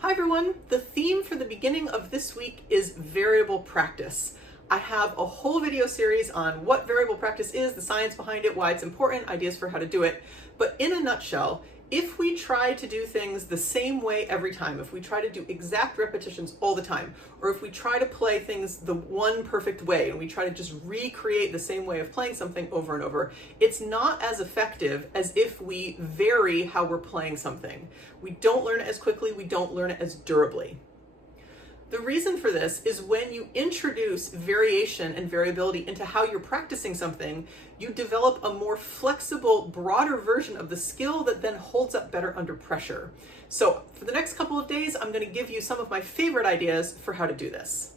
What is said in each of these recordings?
Hi everyone, the theme for the beginning of this week is variable practice. I have a whole video series on what variable practice is, the science behind it, why it's important, ideas for how to do it. But in a nutshell, if we try to do things the same way every time, if we try to do exact repetitions all the time, or if we try to play things the one perfect way and we try to just recreate the same way of playing something over and over, it's not as effective as if we vary how we're playing something. We don't learn it as quickly, we don't learn it as durably. The reason for this is when you introduce variation and variability into how you're practicing something, you develop a more flexible, broader version of the skill that then holds up better under pressure. So for the next couple of days, I'm going to give you some of my favorite ideas for how to do this.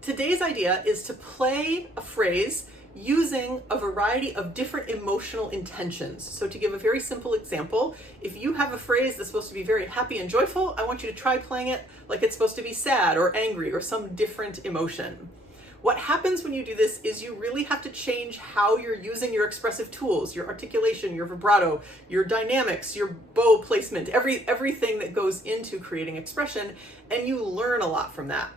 Today's idea is to play a phrase using a variety of different emotional intentions. So to give a very simple example, if you have a phrase that's supposed to be very happy and joyful, I want you to try playing it like it's supposed to be sad or angry or some different emotion. What happens when you do this is you really have to change how you're using your expressive tools, your articulation, your vibrato, your dynamics, your bow placement, everything that goes into creating expression, and you learn a lot from that.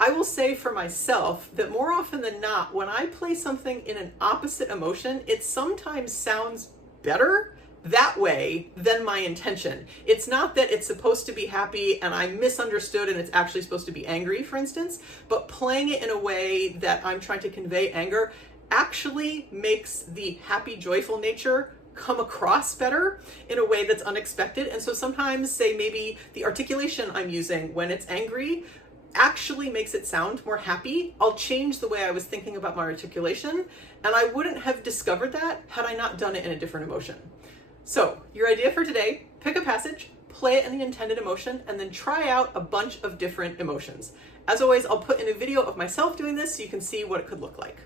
I will say for myself that more often than not, when I play something in an opposite emotion, it sometimes sounds better that way than my intention. It's not that it's supposed to be happy and I misunderstood and it's actually supposed to be angry, for instance, but playing it in a way that I'm trying to convey anger actually makes the happy, joyful nature come across better in a way that's unexpected. And so sometimes, say maybe the articulation I'm using when it's angry actually makes it sound more happy. I'll change the way I was thinking about my articulation, and I wouldn't have discovered that had I not done it in a different emotion. So your idea for today, pick a passage, play it in the intended emotion, and then try out a bunch of different emotions. As always, I'll put in a video of myself doing this so you can see what it could look like.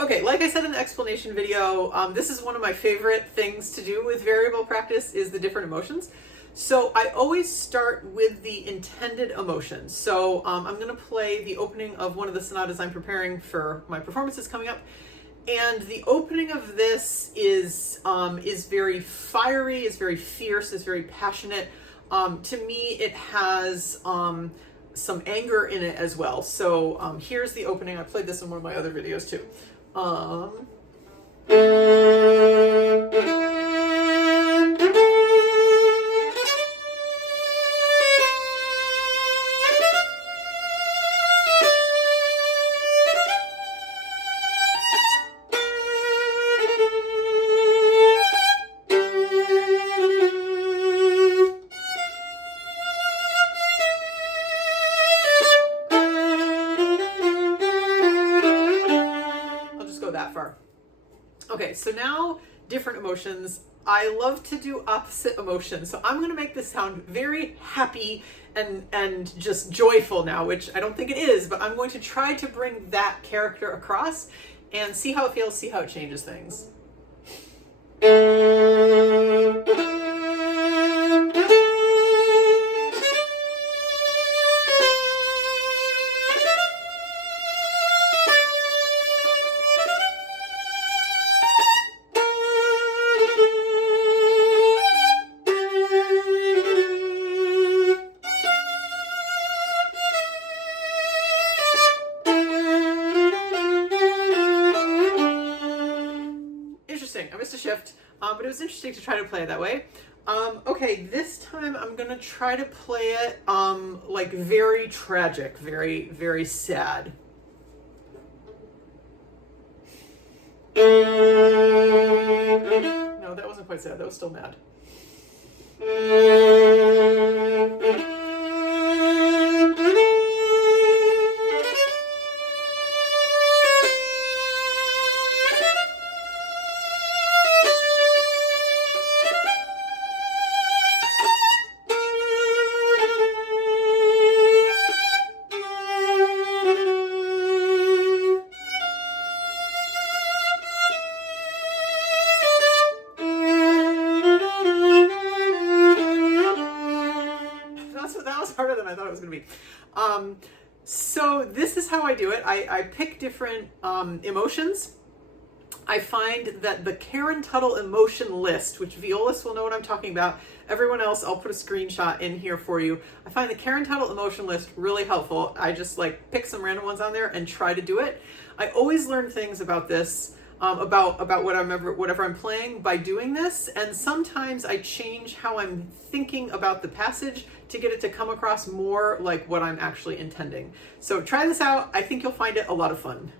Okay, like I said in the explanation video, this is one of my favorite things to do with variable practice is the different emotions. So I always start with the intended emotion. So I'm going to play the opening of one of the sonatas I'm preparing for my performances coming up. And the opening of this is very fiery, is very fierce, is very passionate. To me, it has some anger in it as well. So here's the opening. I played this in one of my other videos too. That far. Okay, so now different emotions. I love to do opposite emotions. So I'm going to make this sound very happy and just joyful now, which I don't think it is, but I'm going to try to bring that character across and see how it feels, see how it changes things. I missed a shift, but it was interesting to try to play it that way. Okay, this time I'm gonna try to play it like very tragic, very, very sad. No, that wasn't quite sad, that was still mad. Harder than I thought it was going to be. So this is how I do it. I pick different emotions. I find that the Karen Tuttle emotion list, which violists will know what I'm talking about, Everyone else, I'll put a screenshot in here for you. I find the Karen Tuttle emotion list really helpful. I just like pick some random ones on there and try to do it. I always learn things about this, about whatever I'm playing by doing this, and sometimes I change how I'm thinking about the passage to get it to come across more like what I'm actually intending. So try this out. I think you'll find it a lot of fun.